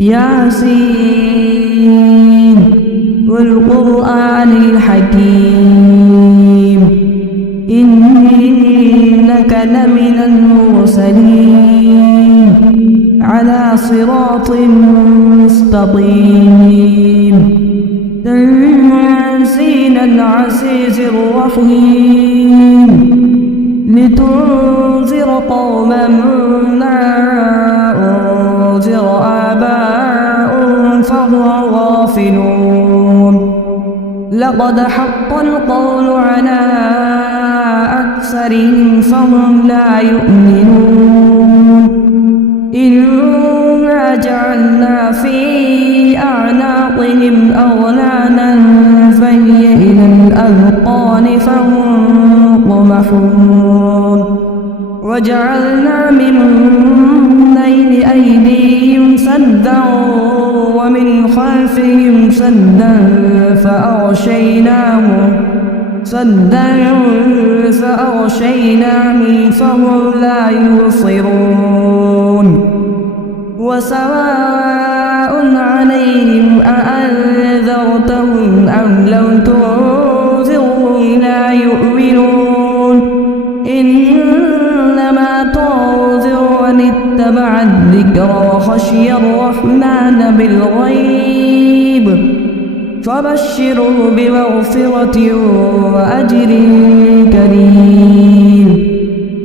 ياسين والقرآن الحكيم إنك لمن المرسلين على صراط مستقيم تنزيل العزيز الرحيم لتنذر قوما ما أنذر آباؤهم فهم غافلون لقد حق القول على أكثرهم فهم لا يؤمنون إنا جعلنا في أعناقهم أغلالا فهي إلى الأذقان فهم مقمحون وجعلنا من بين أيديهم سدا ومن خلفهم سدا فأغشيناهم فهم لا يبصرون وسواء عليهم أأنذرتهم أم لم تنذرهم لا يؤمنون إنما تنذر من اتبع الذكر وخشي الرحمن بالغيب فبشره بمغفرة وأجر كريم